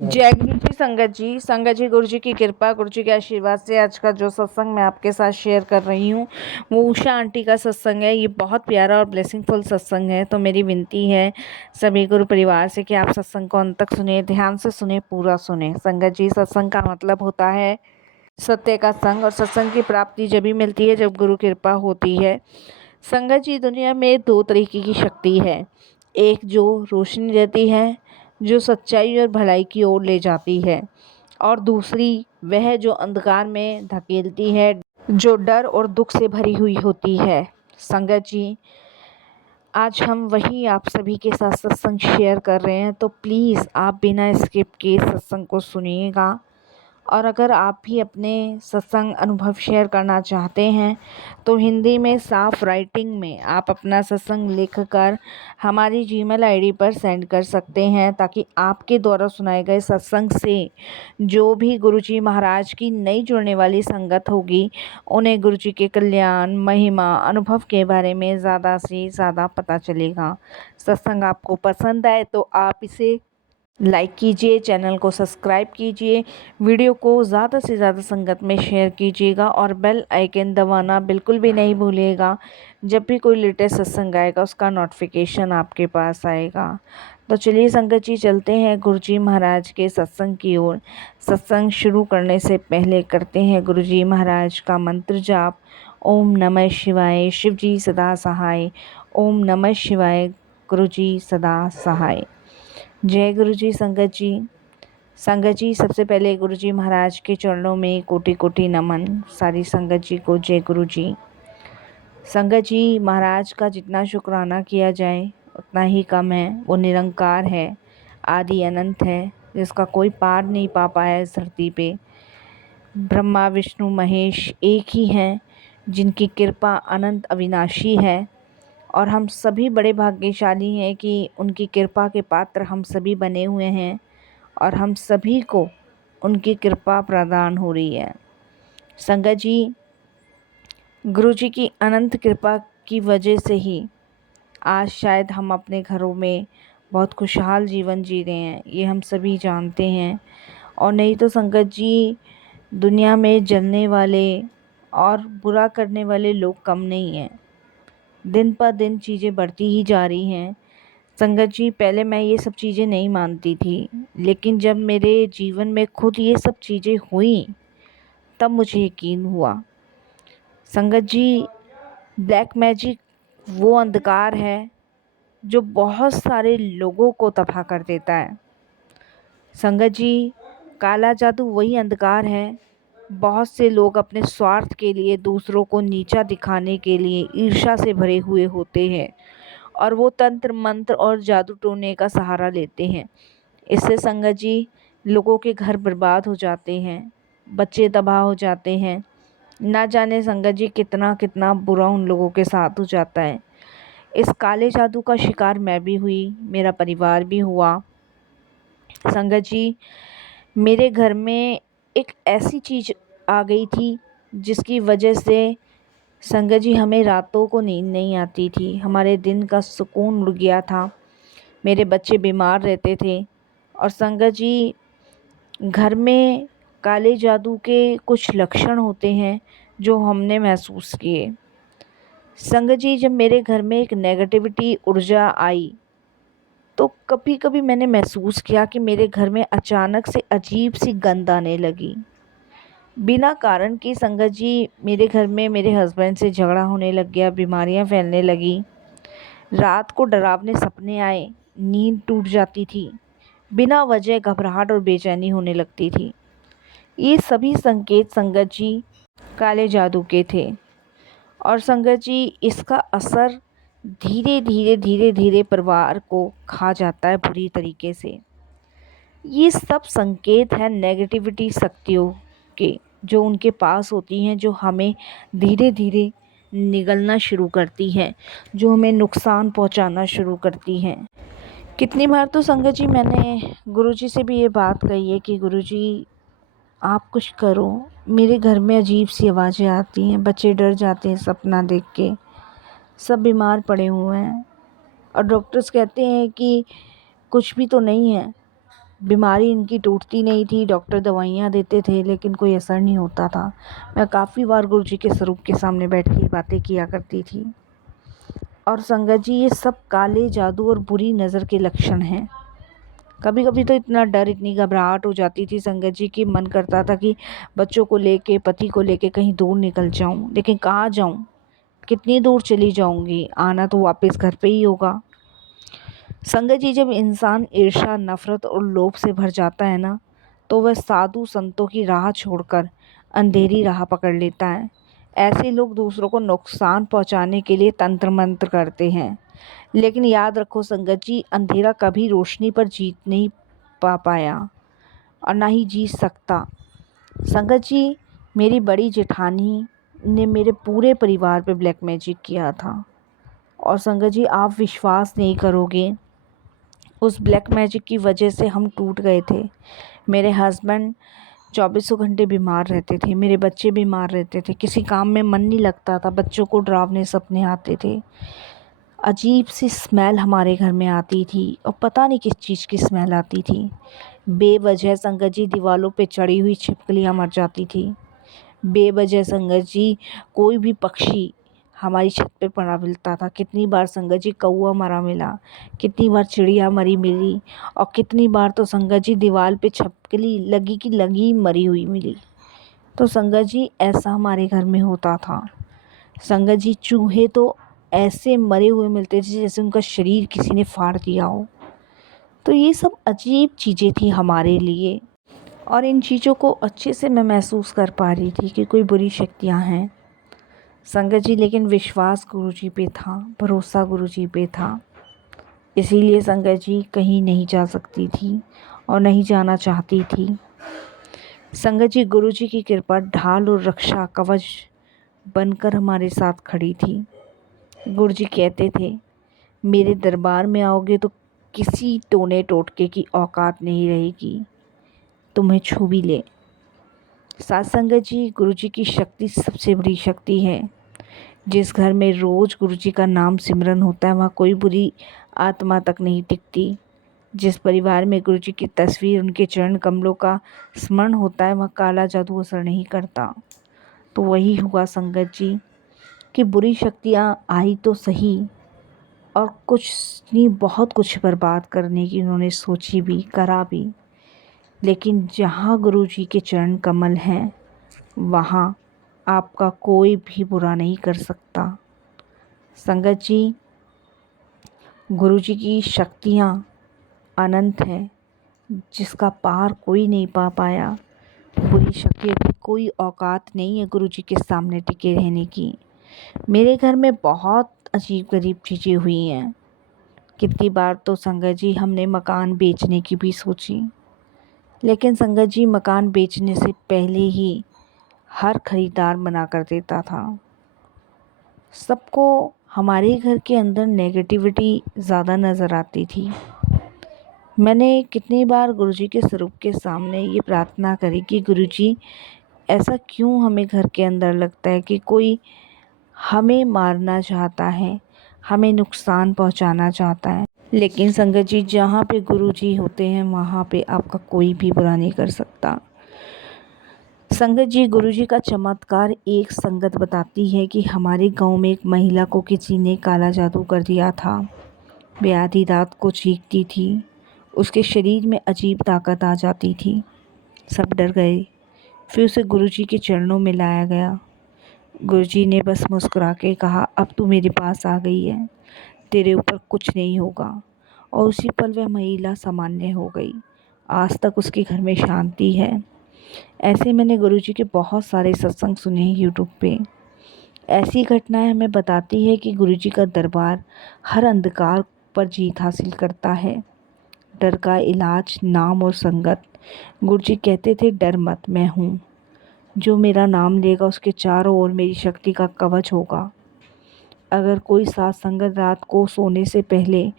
जय गुरु जी। संगत जी, गुरु जी की कृपा, गुरु जी के आशीर्वाद से आज का जो सत्संग मैं आपके साथ शेयर कर रही हूँ वो उषा आंटी का सत्संग है। ये बहुत प्यारा और ब्लेसिंगफुल सत्संग है। तो मेरी विनती है सभी गुरु परिवार से कि आप सत्संग को अंत तक सुने, ध्यान से सुने, पूरा सुने। संगत जी, सत्संग का मतलब होता है सत्य का संग, और सत्संग की प्राप्ति जब भी मिलती है जब गुरु कृपा होती है। संगत जी, दुनिया में दो तरीके की शक्ति है। एक जो रोशनी देती है, जो सच्चाई और भलाई की ओर ले जाती है, और दूसरी वह जो अंधकार में धकेलती है, जो डर और दुख से भरी हुई होती है। संगत जी, आज हम वही आप सभी के साथ सत्संग शेयर कर रहे हैं, तो प्लीज़ आप बिना स्किप के सत्संग को सुनिएगा। और अगर आप भी अपने सत्संग अनुभव शेयर करना चाहते हैं तो हिंदी में साफ राइटिंग में आप अपना सत्संग लिखकर हमारी जीमेल आईडी पर सेंड कर सकते हैं, ताकि आपके द्वारा सुनाए गए सत्संग से जो भी गुरुजी महाराज की नई जुड़ने वाली संगत होगी उन्हें गुरुजी के कल्याण, महिमा, अनुभव के बारे में ज़्यादा से ज़्यादा पता चलेगा। सत्संग आपको पसंद आए तो आप इसे लाइक कीजिए, चैनल को सब्सक्राइब कीजिए, वीडियो को ज़्यादा से ज़्यादा संगत में शेयर कीजिएगा और बेल आइकन दबाना बिल्कुल भी नहीं भूलिएगा। जब भी कोई लेटेस्ट सत्संग आएगा उसका नोटिफिकेशन आपके पास आएगा। तो चलिए संगत जी, चलते हैं गुरुजी महाराज के सत्संग की ओर। सत्संग शुरू करने से पहले करते हैं गुरुजी महाराज का मंत्र जाप। ओम नमः शिवाय, शिव जी सदा सहाय। ओम नमः शिवाय, गुरुजी सदा सहाय। जय गुरु जी। संगत जी, सबसे पहले गुरु जी महाराज के चरणों में कोटि कोटि नमन। सारी संगत जी को जय गुरु जी। संगत जी, महाराज का जितना शुक्राना किया जाए उतना ही कम है। वो निरंकार है, आदि अनंत है, जिसका कोई पार नहीं पा पाया इस धरती पे। ब्रह्मा विष्णु महेश एक ही हैं, जिनकी कृपा अनंत अविनाशी है। और हम सभी बड़े भाग्यशाली हैं कि उनकी कृपा के पात्र हम सभी बने हुए हैं, और हम सभी को उनकी कृपा प्रदान हो रही है। संगत जी, गुरु जी की अनंत कृपा की वजह से ही आज शायद हम अपने घरों में बहुत खुशहाल जीवन जी रहे हैं, ये हम सभी जानते हैं। और नहीं तो संगत जी, दुनिया में जलने वाले और बुरा करने वाले लोग कम नहीं हैं। दिन पर दिन चीज़ें बढ़ती ही जा रही हैं। संगत जी, पहले मैं ये सब चीज़ें नहीं मानती थी, लेकिन जब मेरे जीवन में खुद ये सब चीज़ें हुई तब मुझे यकीन हुआ। संगत जी, ब्लैक मैजिक वो अंधकार है जो बहुत सारे लोगों को तबाह कर देता है। संगत जी, काला जादू वही अंधकार है। बहुत से लोग अपने स्वार्थ के लिए, दूसरों को नीचा दिखाने के लिए ईर्ष्या से भरे हुए होते हैं, और वो तंत्र मंत्र और जादू टोने का सहारा लेते हैं। इससे संगत जी, लोगों के घर बर्बाद हो जाते हैं, बच्चे तबाह हो जाते हैं। ना जाने संगत जी कितना कितना बुरा उन लोगों के साथ हो जाता है। इस काले जादू का शिकार मैं भी हुई, मेरा परिवार भी हुआ। संगत जी, मेरे घर में एक ऐसी चीज़ आ गई थी जिसकी वजह से संगत जी हमें रातों को नींद नहीं आती थी, हमारे दिन का सुकून उड़ गया था। मेरे बच्चे बीमार रहते थे। और संगत जी, घर में काले जादू के कुछ लक्षण होते हैं जो हमने महसूस किए। संगत जी, जब मेरे घर में एक नेगेटिविटी ऊर्जा आई तो कभी कभी मैंने महसूस किया कि मेरे घर में अचानक से अजीब सी गंध आने लगी, बिना कारण की। संगत जी, मेरे घर में मेरे हस्बैंड से झगड़ा होने लग गया, बीमारियां फैलने लगी, रात को डरावने सपने आए, नींद टूट जाती थी, बिना वजह घबराहट और बेचैनी होने लगती थी। ये सभी संकेत संगत जी काले जादू के थे। और संगत जी, इसका असर धीरे परिवार को खा जाता है बुरी तरीके से। ये सब संकेत हैं नेगेटिविटी शक्तियों के, जो उनके पास होती हैं, जो हमें धीरे धीरे निगलना शुरू करती हैं, जो हमें नुकसान पहुंचाना शुरू करती हैं। कितनी बार तो संगत जी मैंने गुरुजी से भी ये बात कही है कि गुरुजी आप कुछ करो, मेरे घर में अजीब सी आवाज़ें आती हैं, बच्चे डर जाते हैं सपना देख के, सब बीमार पड़े हुए हैं, और डॉक्टर्स कहते हैं कि कुछ भी तो नहीं है। बीमारी इनकी टूटती नहीं थी, डॉक्टर दवाइयाँ देते थे लेकिन कोई असर नहीं होता था। मैं काफ़ी बार गुरुजी के स्वरूप के सामने बैठ के बातें किया करती थी। और संगत जी, ये सब काले जादू और बुरी नज़र के लक्षण हैं। कभी कभी तो इतना डर, इतनी घबराहट हो जाती थी संगत जी कि मन करता था कि बच्चों को लेके, पति को लेके कहीं दूर निकल जाऊं। लेकिन कहाँ जाऊं, कितनी दूर चली जाऊंगी, आना तो वापस घर पे ही होगा। संगत जी, जब इंसान ईर्ष्या, नफरत और लोभ से भर जाता है ना, तो वह साधु संतों की राह छोड़कर अंधेरी राह पकड़ लेता है। ऐसे लोग दूसरों को नुकसान पहुंचाने के लिए तंत्र मंत्र करते हैं। लेकिन याद रखो संगत जी, अंधेरा कभी रोशनी पर जीत नहीं पा पाया और ना ही जीत सकता। संगत जी, मेरी बड़ी जेठानी ने मेरे पूरे परिवार पे ब्लैक मैजिक किया था। और संगत जी, आप विश्वास नहीं करोगे, उस ब्लैक मैजिक की वजह से हम टूट गए थे। मेरे हस्बैंड 24 घंटे बीमार रहते थे, मेरे बच्चे बीमार रहते थे, किसी काम में मन नहीं लगता था, बच्चों को डरावने सपने आते थे, अजीब सी स्मेल हमारे घर में आती थी और पता नहीं किस चीज़ की स्मेल आती थी। बेवजह संगत जी दीवारों पे चढ़ी हुई छिपकलियाँ मर जाती थी। बेवजह संगत जी कोई भी पक्षी हमारी छत पे पड़ा मिलता था। कितनी बार संगत जी कौवा मरा मिला, कितनी बार चिड़िया मरी मिली, और कितनी बार तो संगत जी दीवार पे छिपकली लगी की लगी मरी हुई मिली। तो संगत जी ऐसा हमारे घर में होता था। संगत जी चूहे तो ऐसे मरे हुए मिलते थे जैसे उनका शरीर किसी ने फाड़ दिया हो। तो ये सब अजीब चीज़ें थी हमारे लिए, और इन चीज़ों को अच्छे से मैं महसूस कर पा रही थी कि कोई बुरी शक्तियाँ हैं संगत जी। लेकिन विश्वास गुरुजी पे था, भरोसा गुरुजी पे था, इसीलिए संगत जी कहीं नहीं जा सकती थी और नहीं जाना चाहती थी। संगत जी, गुरुजी की कृपा ढाल और रक्षा कवच बनकर हमारे साथ खड़ी थी। गुरुजी कहते थे, मेरे दरबार में आओगे तो किसी टोने टोटके की औकात नहीं रहेगी, तुम्हें छू भी ले। साथ संगत जी, गुरुजी की शक्ति सबसे बड़ी शक्ति है। जिस घर में रोज़ गुरुजी का नाम सिमरन होता है, वहाँ कोई बुरी आत्मा तक नहीं टिकती। जिस परिवार में गुरुजी की तस्वीर, उनके चरण कमलों का स्मरण होता है, वहाँ काला जादू असर नहीं करता। तो वही हुआ संगत जी कि बुरी शक्तियाँ आई तो सही, और कुछ नहीं, बहुत कुछ बर्बाद करने की उन्होंने सोची भी, करा भी। लेकिन जहाँ गुरुजी के चरण कमल हैं, वहाँ आपका कोई भी बुरा नहीं कर सकता। संगत जी, गुरुजी की शक्तियाँ अनंत हैं, जिसका पार कोई नहीं पा पाया। बुरी शक्तियों की कोई औकात नहीं है गुरुजी के सामने टिके रहने की। मेरे घर में बहुत अजीब गरीब चीज़ें हुई हैं। कितनी बार तो संगत जी हमने मकान बेचने की भी सोची, लेकिन संगत जी मकान बेचने से पहले ही हर खरीदार मना कर देता था। सबको हमारे घर के अंदर नेगेटिविटी ज़्यादा नज़र आती थी। मैंने कितनी बार गुरुजी के स्वरूप के सामने ये प्रार्थना करी कि गुरुजी, ऐसा क्यों हमें घर के अंदर लगता है कि कोई हमें मारना चाहता है, हमें नुकसान पहुंचाना चाहता है। लेकिन संगत जी, जहाँ पे गुरुजी होते हैं वहाँ पे आपका कोई भी बुरा नहीं कर सकता। संगत जी, गुरुजी का चमत्कार एक संगत बताती है कि हमारे गांव में एक महिला को किसी ने काला जादू कर दिया था। वह आधी रात को चीखती थी, उसके शरीर में अजीब ताकत आ जाती थी। सब डर गए। फिर उसे गुरुजी के चरणों में लाया गया। गुरुजी ने बस मुस्कुरा के कहा, अब तू मेरे पास आ गई है, तेरे ऊपर कुछ नहीं होगा। और उसी पल वह महिला सामान्य हो गई। आज तक उसके घर में शांति है। ऐसे मैंने गुरुजी के बहुत सारे सत्संग सुने हैं यूट्यूब पे। ऐसी घटनाएं हमें बताती है कि गुरुजी का दरबार हर अंधकार पर जीत हासिल करता है। डर का इलाज नाम और संगत। गुरुजी कहते थे, डर मत, मैं हूँ। जो मेरा नाम लेगा उसके चारों ओर मेरी शक्ति का कवच होगा। अगर कोई साथ संगत रात को सोने से पहले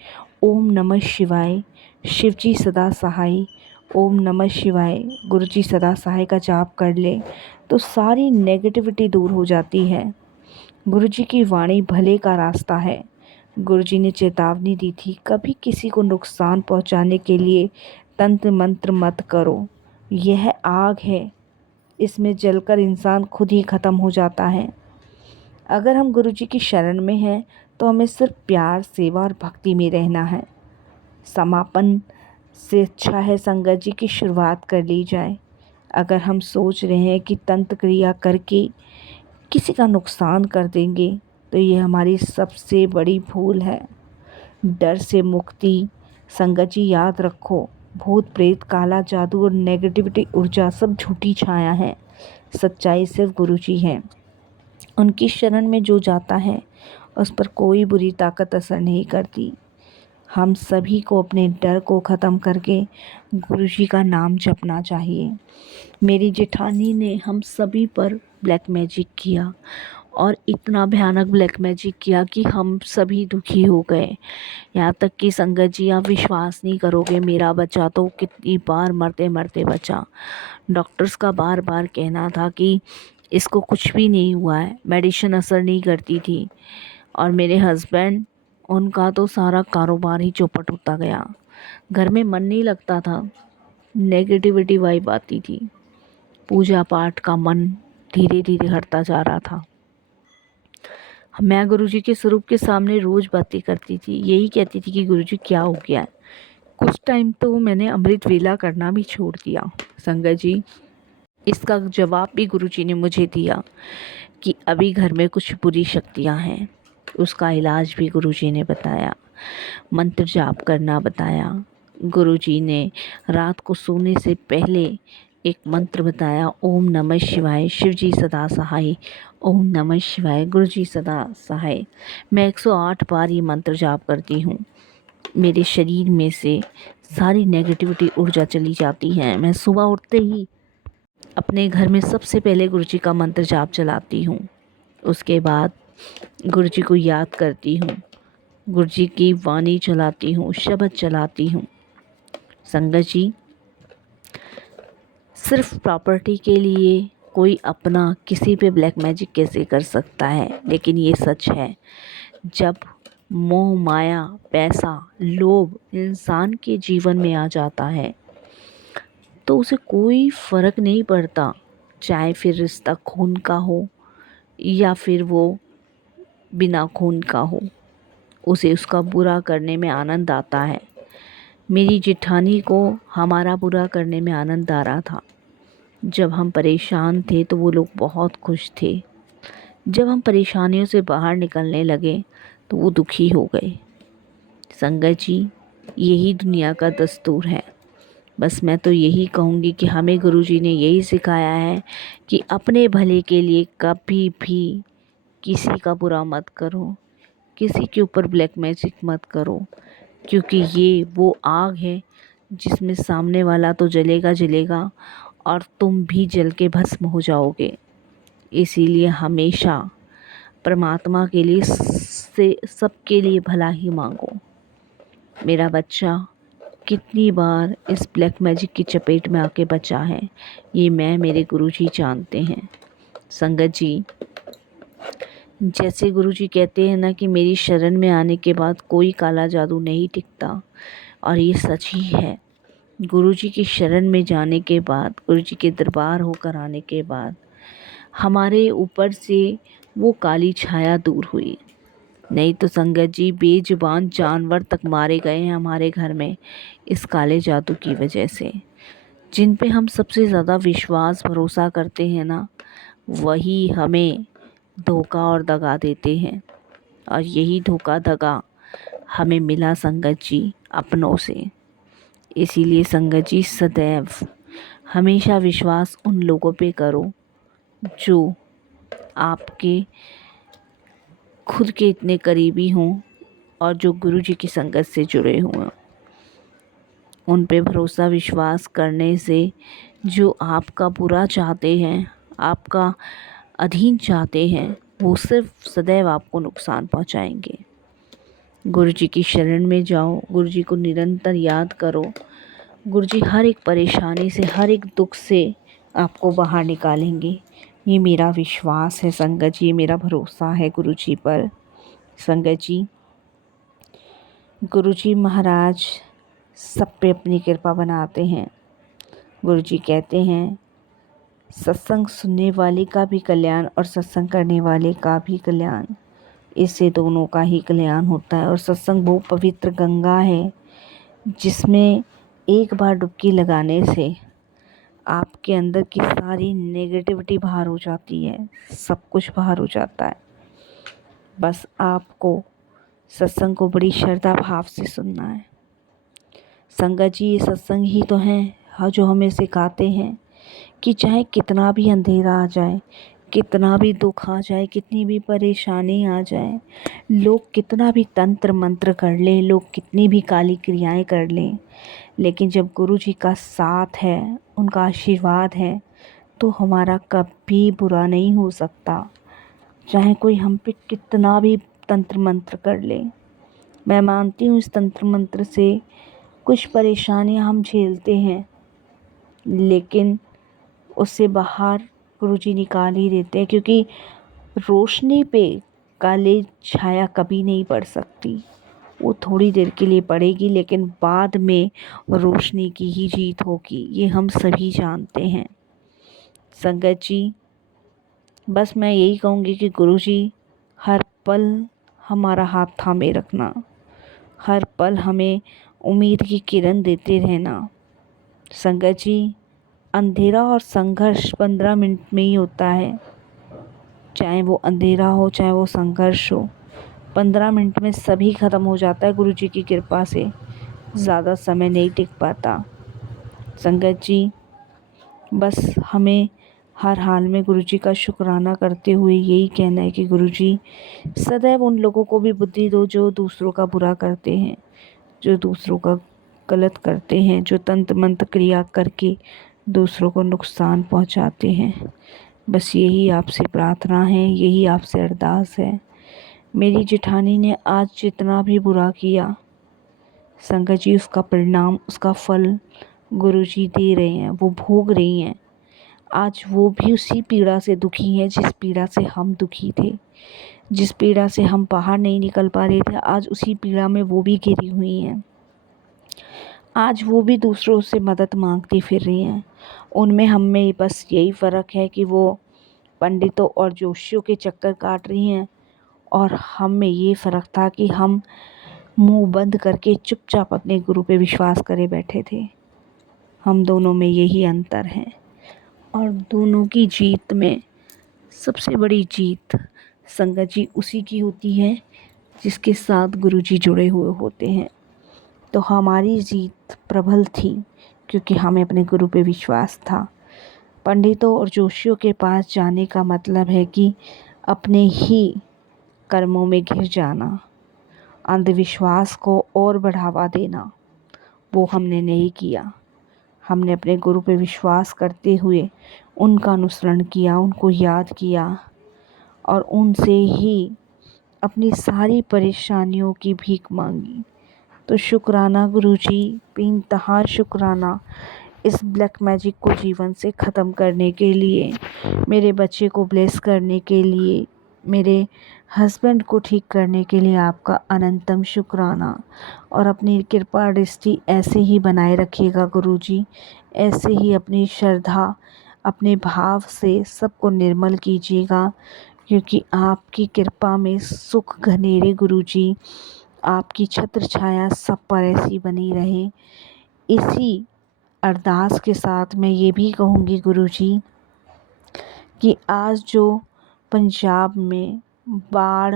ओम नमः शिवाय, शिवजी सदा सहाय, ओम नमः शिवाय, गुरुजी सदा सहाय का जाप कर ले तो सारी नेगेटिविटी दूर हो जाती है। गुरुजी की वाणी भले का रास्ता है। गुरुजी ने चेतावनी दी थी, कभी किसी को नुकसान पहुंचाने के लिए तंत्र मंत्र मत करो, यह आग है, इसमें जलकर इंसान खुद ही ख़त्म हो जाता है। अगर हम गुरु जी की शरण में हैं तो हमें सिर्फ प्यार, सेवा और भक्ति में रहना है। समापन से अच्छा है संगत जी की शुरुआत कर ली जाए। अगर हम सोच रहे हैं कि तंत्र क्रिया करके किसी का नुकसान कर देंगे तो ये हमारी सबसे बड़ी भूल है। डर से मुक्ति। संगत जी याद रखो, भूत प्रेत, काला जादू और नेगेटिविटी ऊर्जा सब झूठी छाया है। सच्चाई सिर्फ गुरु जी हैं। उनकी शरण में जो जाता है उस पर कोई बुरी ताकत असर नहीं करती। हम सभी को अपने डर को ख़त्म करके गुरु जी का नाम जपना चाहिए। मेरी जेठानी ने हम सभी पर ब्लैक मैजिक किया और इतना भयानक ब्लैक मैजिक किया कि हम सभी दुखी हो गए। यहाँ तक कि संगत जी आप विश्वास नहीं करोगे, मेरा बच्चा तो कितनी बार मरते मरते बचा। डॉक्टर्स का बार बार कहना था कि इसको कुछ भी नहीं हुआ है, मेडिसिन असर नहीं करती थी। और मेरे हस्बैंड, उनका तो सारा कारोबार ही चौपट होता गया। घर में मन नहीं लगता था, नेगेटिविटी वाइब आती थी। पूजा पाठ का मन धीरे धीरे हटता जा रहा था। मैं गुरुजी के स्वरूप के सामने रोज़ बातें करती थी, यही कहती थी कि गुरुजी क्या हो गया है। कुछ टाइम तो मैंने अमृत वेला करना भी छोड़ दिया। संगत जी, इसका जवाब भी गुरुजी ने मुझे दिया कि अभी घर में कुछ बुरी शक्तियाँ हैं। उसका इलाज भी गुरुजी ने बताया, मंत्र जाप करना बताया। गुरुजी ने रात को सोने से पहले एक मंत्र बताया, ओम नमः शिवाय, शिवजी सदा सहाय। ओम नमः शिवाय, गुरुजी सदा सहाय। मैं 108 बार ये मंत्र जाप करती हूँ। मेरे शरीर में से सारी नेगेटिविटी ऊर्जा चली जाती है। मैं सुबह उठते ही अपने घर में सबसे पहले गुरुजी का मंत्र जाप चलाती हूँ। उसके बाद गुरुजी को याद करती हूँ, गुरुजी की वाणी चलाती हूँ, शब्द चलाती हूँ। संगत जी, सिर्फ प्रॉपर्टी के लिए कोई अपना किसी पे ब्लैक मैजिक कैसे कर सकता है, लेकिन ये सच है। जब मोह माया, पैसा, लोभ इंसान के जीवन में आ जाता है तो उसे कोई फ़र्क नहीं पड़ता, चाहे फिर रिश्ता खून का हो या फिर वो बिना खून का हो, उसे उसका बुरा करने में आनंद आता है। मेरी जेठानी को हमारा बुरा करने में आनंद आ रहा था। जब हम परेशान थे तो वो लोग बहुत खुश थे। जब हम परेशानियों से बाहर निकलने लगे तो वो दुखी हो गए। संगत जी, यही दुनिया का दस्तूर है। बस मैं तो यही कहूँगी कि हमें गुरुजी ने यही सिखाया है कि अपने भले के लिए कभी भी किसी का बुरा मत करो, किसी के ऊपर ब्लैक मैजिक मत करो, क्योंकि ये वो आग है जिसमें सामने वाला तो जलेगा जलेगा और तुम भी जल के भस्म हो जाओगे। इसीलिए हमेशा परमात्मा के लिए से सबके लिए भला ही मांगो। मेरा बच्चा कितनी बार इस ब्लैक मैजिक की चपेट में आके बचा है, ये मैं, मेरे गुरुजी जानते हैं। संगत जी, जैसे गुरुजी कहते हैं ना कि मेरी शरण में आने के बाद कोई काला जादू नहीं टिकता, और ये सच ही है। गुरुजी की शरण में जाने के बाद, गुरुजी के दरबार होकर आने के बाद हमारे ऊपर से वो काली छाया दूर हुई। नहीं तो संगत जी, बेजुबान जानवर तक मारे गए हैं हमारे घर में इस काले जादू की वजह से। जिन पे हम सबसे ज़्यादा विश्वास भरोसा करते हैं ना, वही हमें धोखा और दगा देते हैं। और यही धोखा दगा हमें मिला संगत जी अपनों से। इसीलिए संगत जी, सदैव हमेशा विश्वास उन लोगों पे करो जो आपके खुद के इतने करीबी हों और जो गुरुजी की संगत से जुड़े हुए। उन पे भरोसा विश्वास करने से जो आपका बुरा चाहते हैं, आपका अधीन चाहते हैं, वो सिर्फ सदैव आपको नुकसान पहुंचाएंगे। गुरुजी की शरण में जाओ, गुरुजी को निरंतर याद करो। गुरुजी हर एक परेशानी से, हर एक दुख से आपको बाहर निकालेंगे। ये मेरा विश्वास है संगत जी, ये मेरा भरोसा है गुरुजी पर। संगत जी, गुरुजी महाराज सब पे अपनी कृपा बनाते हैं। गुरु जी कहते हैं सत्संग सुनने वाले का भी कल्याण और सत्संग करने वाले का भी कल्याण, इससे दोनों का ही कल्याण होता है। और सत्संग वो पवित्र गंगा है जिसमें एक बार डुबकी लगाने से आपके अंदर की सारी नेगेटिविटी बाहर हो जाती है, सब कुछ बाहर हो जाता है। बस आपको सत्संग को बड़ी श्रद्धा भाव से सुनना है। संगत जी, ये सत्संग ही तो हैं जो हमें सिखाते हैं कि चाहे कितना भी अंधेरा आ जाए, कितना भी दुख आ जाए, कितनी भी परेशानी आ जाए, लोग कितना भी तंत्र मंत्र कर लें, लोग कितनी भी काली क्रियाएं कर लें, लेकिन जब गुरु जी का साथ है, उनका आशीर्वाद है, तो हमारा कभी बुरा नहीं हो सकता। चाहे कोई हम पे कितना भी तंत्र मंत्र कर ले। मैं मानती हूँ इस तंत्र मंत्र से कुछ परेशानियाँ हम झेलते हैं, लेकिन उससे बाहर गुरुजी निकाल ही देते हैं, क्योंकि रोशनी पे काली छाया कभी नहीं पड़ सकती। वो थोड़ी देर के लिए पड़ेगी, लेकिन बाद में रोशनी की ही जीत होगी, ये हम सभी जानते हैं। संगत जी, बस मैं यही कहूँगी कि गुरुजी हर पल हमारा हाथ थामे रखना, हर पल हमें उम्मीद की किरण देते रहना। संगत जी, अंधेरा और संघर्ष 15 मिनट में ही होता है, चाहे वो अंधेरा हो चाहे वो संघर्ष हो, 15 मिनट में सभी ख़त्म हो जाता है। गुरु जी की कृपा से ज़्यादा समय नहीं टिक पाता। संगत जी, बस हमें हर हाल में गुरु जी का शुक्राना करते हुए यही कहना है कि गुरु जी सदैव उन लोगों को भी बुद्धि दो जो दूसरों का बुरा करते हैं, जो दूसरों का गलत करते हैं, जो तंत्र मंत्र क्रिया करके दूसरों को नुकसान पहुंचाते हैं। बस यही आपसे प्रार्थना है, यही आपसे अरदास है। मेरी जेठानी ने आज जितना भी बुरा किया, संगत जी उसका परिणाम, उसका फल गुरुजी दे रहे हैं, वो भोग रही हैं। आज वो भी उसी पीड़ा से दुखी हैं जिस पीड़ा से हम दुखी थे, जिस पीड़ा से हम बाहर नहीं निकल पा रहे थे, आज उसी पीड़ा में वो भी घिरी हुई हैं। आज वो भी दूसरों से मदद मांगती फिर रही हैं। उनमें हम में बस यही फ़र्क है कि वो पंडितों और जोशियों के चक्कर काट रही हैं, और हम में ये फ़र्क था कि हम मुंह बंद करके चुपचाप अपने गुरु पे विश्वास करे बैठे थे। हम दोनों में यही अंतर है, और दोनों की जीत में सबसे बड़ी जीत संगत जी उसी की होती है जिसके साथ गुरुजी जुड़े हुए होते हैं। तो हमारी जीत प्रबल थी क्योंकि हमें अपने गुरु पे विश्वास था। पंडितों और जोशियों के पास जाने का मतलब है कि अपने ही कर्मों में घिर जाना, अंधविश्वास को और बढ़ावा देना, वो हमने नहीं किया। हमने अपने गुरु पे विश्वास करते हुए उनका अनुसरण किया, उनको याद किया, और उनसे ही अपनी सारी परेशानियों की भीख मांगी। तो शुक्राना गुरुजी, बेइंतहा शुक्राना इस ब्लैक मैजिक को जीवन से ख़त्म करने के लिए, मेरे बच्चे को ब्लेस करने के लिए, मेरे हस्बैंड को ठीक करने के लिए आपका अनंतम शुक्राना। और अपनी कृपा दृष्टि ऐसे ही बनाए रखिएगा गुरुजी, ऐसे ही अपनी श्रद्धा, अपने भाव से सबको निर्मल कीजिएगा, क्योंकि आपकी कृपा में सुख घनेरे गुरुजी, आपकी छत्र छाया सब पर ऐसी बनी रहे। इसी अरदास के साथ मैं ये भी कहूँगी गुरुजी कि आज जो पंजाब में बाढ़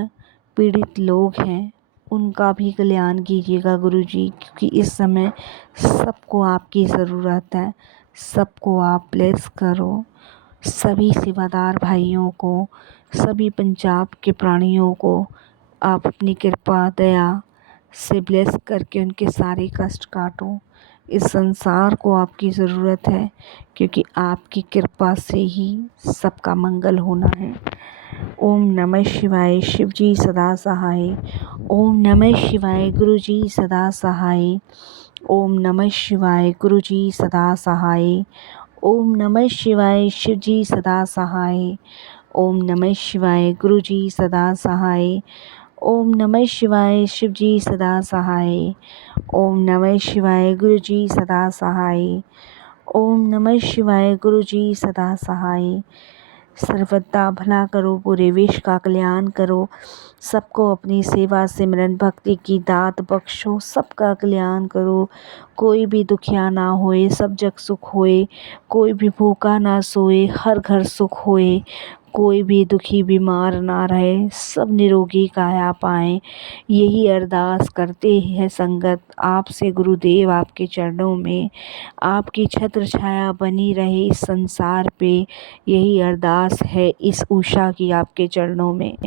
पीड़ित लोग हैं उनका भी कल्याण कीजिएगा गुरुजी, क्योंकि इस समय सबको आपकी ज़रूरत है। सबको आप ब्लेस करो, सभी सेवादार भाइयों को, सभी पंजाब के प्राणियों को आप अपनी कृपा दया से ब्लेस करके उनके सारे कष्ट काटो। इस संसार को आपकी ज़रूरत है, क्योंकि आपकी कृपा से ही सबका मंगल होना है। ओम नमः शिवाय, शिव जी सदा सहाय। ओम नमः शिवाय, गुरु जी सदा सहाय। ओम नमः शिवाय, गुरु जी सदा सहाय। ओम नमः शिवाय, शिव जी सदा सहाय। ओम नमः शिवाय, गुरु जी सदा सहाय। ओम नमः शिवाय, शिव जी सदा सहाय। ओम नमः शिवाय, गुरु जी सदा सहाय। ओम नमः शिवाय, गुरु जी सदा सहाय। सर्वदा भला करो, पूरे विश्व का कल्याण करो, सबको अपनी सेवा सिमरन भक्ति की दात बख्शो, सबका कल्याण करो। कोई भी दुखिया ना होए, सब जग सुख होए। कोई भी भूखा ना सोए, हर घर सुख होए। कोई भी दुखी बीमार ना रहे, सब निरोगी काया पाएं। यही अरदास करते हैं संगत आपसे गुरुदेव आपके चरणों में। आपकी छत्र छाया बनी रहे इस संसार पे, यही अरदास है इस उषा की आपके चरणों में।